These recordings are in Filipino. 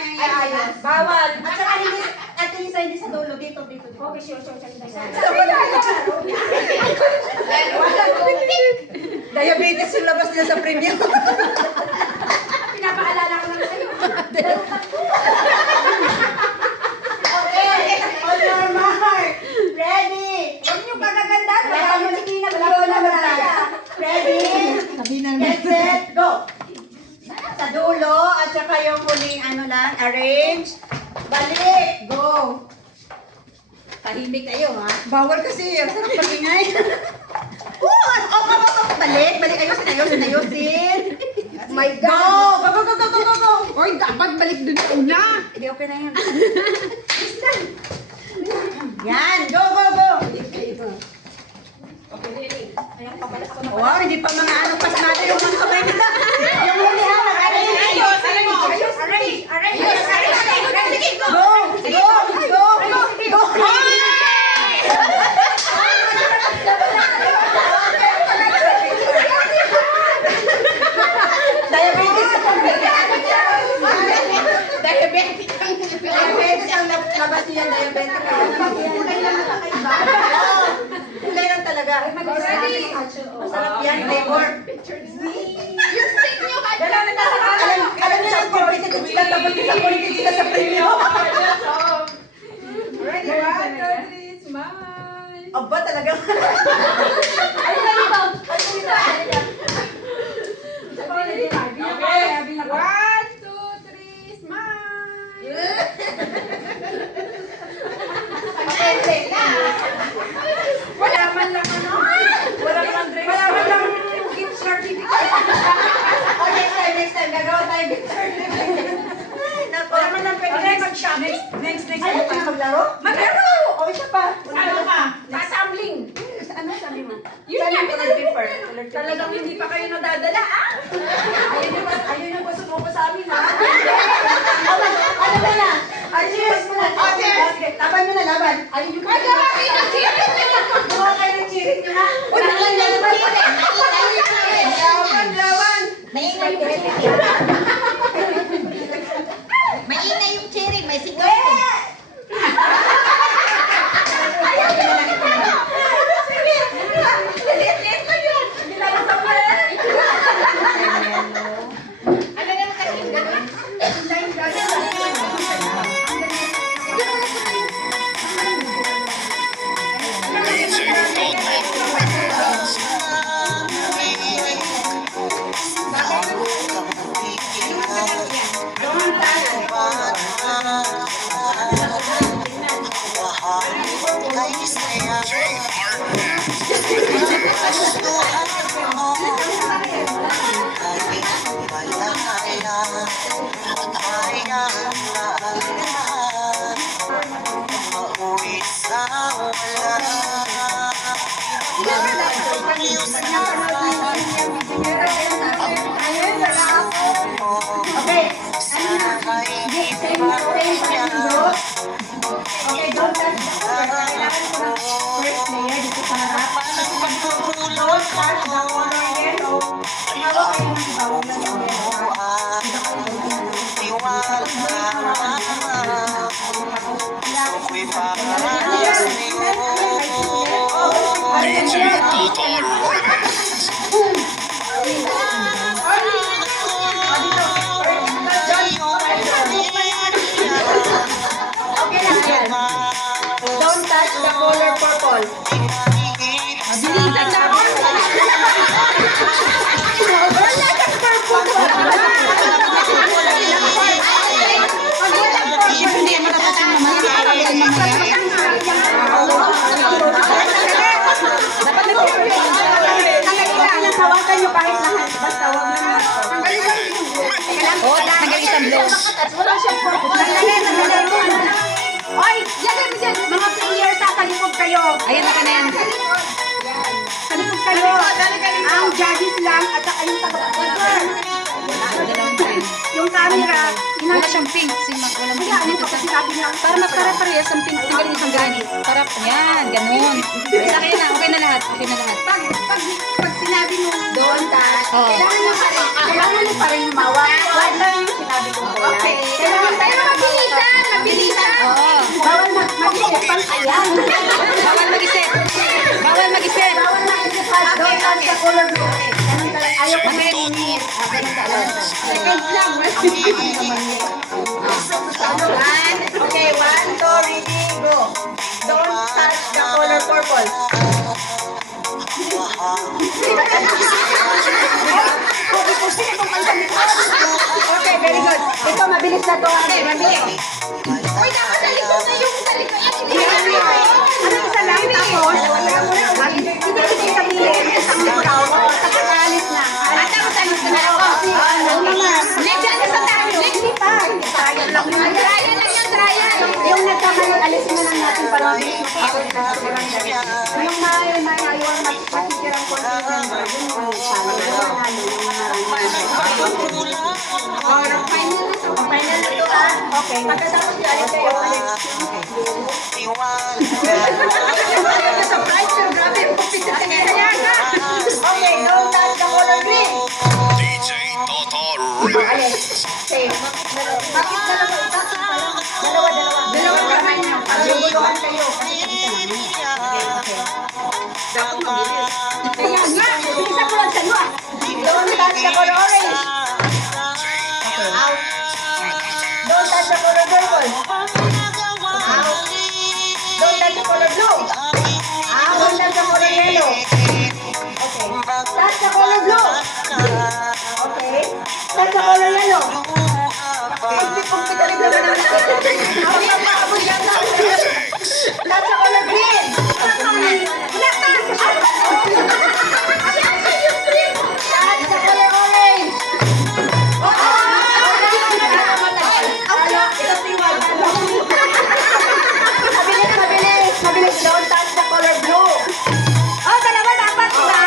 may ayos. Bawal. At saka hindi, at hindi sa dulo. Dito. Okay, sure. Diabetes yung labas niya sa premium. Pinapaalala ko lang sa'yo. Okay, on your mark. Ready. Huwag niyo kagaganda. Wala mo si Tina. Ready. Get set, go. Sa dulo, at saka yung huling ano lang, arrange. Balik, go. Tahimik kayo, ha? Bawal kasi, ang sarap pag-ingay. Balik, ayusin. Oh my God. Go. Oy, dapat balik dun sa una. Hindi, okay na yan. Yan, go. Wow, hindi pa mga ano, pasmado yung mga kamay nila. Yung huli ha, arrange. Go. Diabetes ang labas niyan, diabetes. Kulay lang talaga. Masarap yan, flavor. Alam niyo lang, qualitative sila, tapos isa qualitative sila sa premium. Ready, 1, 2, 3, smile. Aba, talaga. Okay, 1, 2, 3, smile. Wala man lang ano? Wala lang gift certificate. Next time, gagawa tayo gift certificate. Wala man lang pwede mag-shop. Next. Ayaw ka na maglaro? Maglaro! O, isa pa. Ano pa? Assembling. Ano sabi mo? Yun Sabi nga, ko ng paper. Talagang hindi pa kayo nadadala, ah? Ayun yung gusto mo pa sa amin, ha? Ano ba na? Cheers mo na. Sige, laban mo na, laban. Ayun yung gusto mo. Gawa kayo ng cheering nyo, ha? Uy, nalang yan naman. Laban. Maingay yung cherry. Maingay yung cherry, may sigaw. Okay, don't touch the paper. Kailangan ko ng first layer dito sa harap. Don't touch the color yellow. Hawak kayo ng bawang lang yung yellow. DJ Total Remix. Okay lang yan. Don't touch the color purple. Hawakan nyo kahit lahat. Basta huwag na. Nag-isang blows. Wala siyang purple. Oy, mga players sa kalikod kayo. Ayan na ka na yan. Kalikod kayo. Ang judges lang at saka yung taga-cover. Yung camera, Wala siyang pink. Walang pink dito sa... Para magpare-parehas ang pink. Tinggalin isang granit. Para, yan, ganun. Basta kayo na. Okay na lahat. pag sinabi mo doon Oo. kailangan mo pa rin humawak. Wag lang yung sinabi ko. Okay. Kailangan tayo pantayan. Bawal mag-isip. Bawal mag-isip. Bawal na isip pa. Don't touch the color blue. Ganun talaga. Ayaw ko na Total ganun talaga. Second lang. Okay, 1, 2, ready, go. Don't touch the color purple. Okay, very good. Ito, mabilis na to. Okay, mabilis. Uy, nakatalikod na yung talikod. Ano isa lang? Tapos, hindi sa bilin. Isang ikaw. Tapos, alis na. Ata mo tayo sa dalawa. Ano naman? Next, ano sa tayo? Next, Trial lang yun. trial lang yung trial. Yung nagkamali, alisin na lang natin para mabilis makakot na sa yung may ayaw masisirang konti member, yun yung sana. Yung manalo, yung manalo. Ang final na to, ah. Okay. Pagkatapos nyo, alis kayo. Surprise, pero grabe yung pupit sa tingin. Okay, don't touch the color green. DJ Total Remix. Okay, bakit dalawa? Dalawa. Dalawa kamay nyo. Paglubuhan kayo. Kaya nga, isa ko lang sa'yo ah. Don't touch the color orange. Okay, out. Don't touch the color purple. Out. Don't touch the color blue. Out. Don't touch the color yellow. Okay. Touch the color blue. Okay. Touch the color yellow. Pagpit ka rin naman ang touch the color green. Touch the color orange. Mabilis. Don't touch the color blue. Oh, dalawa dapat na.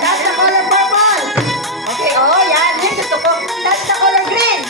Touch the color purple. Okay, oh, yan. Yan, gusto ko. Touch the color green.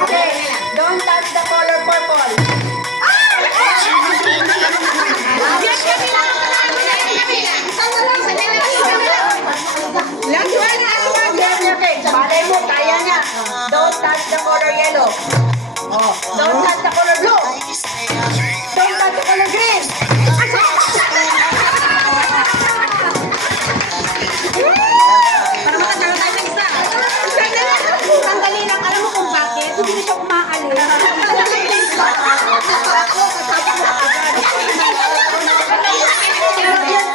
Okay, don't touch the color purple. Okay, balay mo, kaya niya. Don't touch the color yellow. Oh, don't touch the color blue. Don't touch the color green. Para makatalo tayo ng isa. Sandali lang, alam mo kung bakit? Hindi na siya umaalis.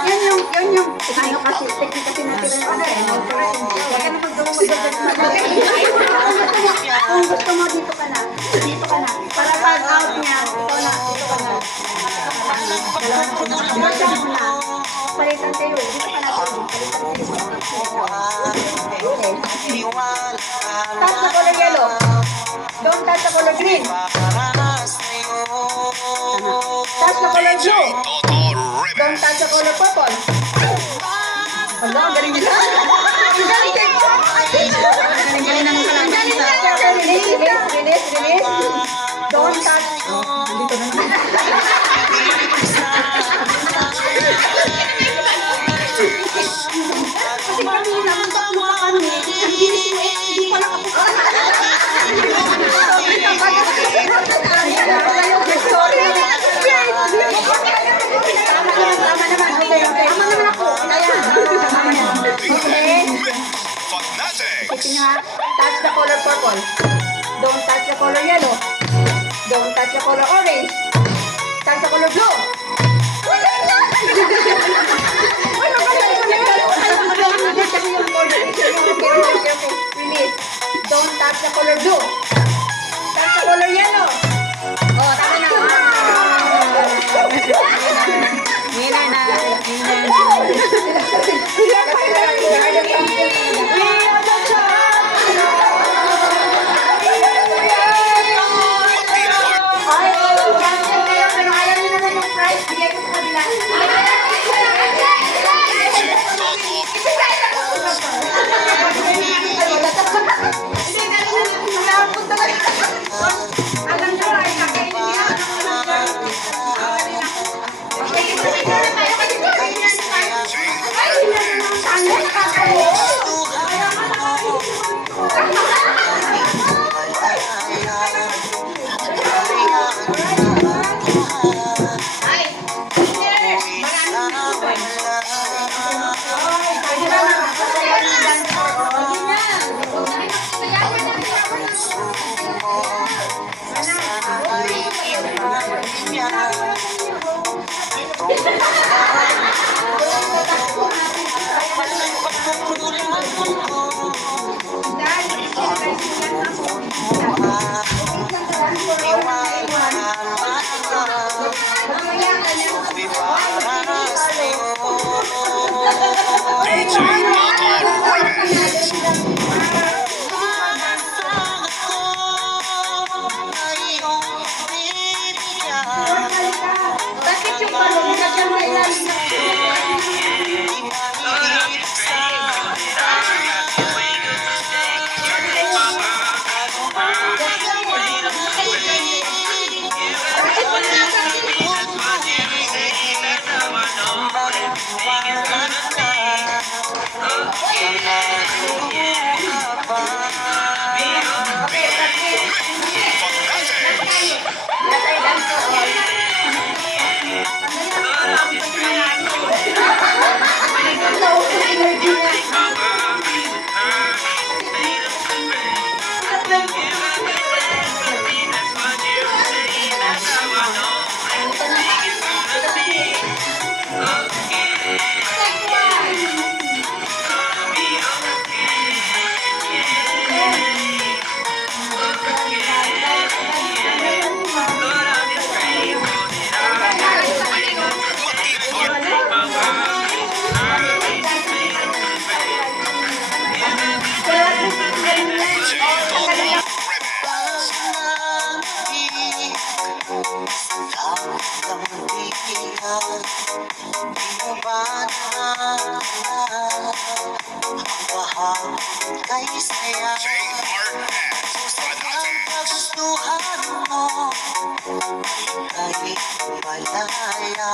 Yun yung ano kasi, technique kasi natin rin kung gusto mo dito ka na. Para pag out niya, dito ka na. Dalawa na. Palitan kayo, dito ka na. Touch the color yellow. Don't touch the color green. Touch the color blue. Total Remix. Don't touch the color purple. Ano, ang galing nila. Ang galing nila. Galing naman pala ng isa. Release. Don't touch. Dito na. Kasi kami naman tatlo pa kami. Ang bilis mo eh, hindi pala ako. Tama naman. Okay. Tama naman ako. Okay. Fanatics. Touch the color purple. Don't touch the color yellow. Don't touch the color orange. Touch the color blue. Okay. Release. Don't touch the color blue. Touch the color yellow. Oh, tama na. Winner na. Ay, champion DJ Toto Remix. Bakit yung balon na dyan may ilalim na Fanatic. DJ Toto Remix. JRS. Fanatic. Gustuhan mo, ika'y malaya.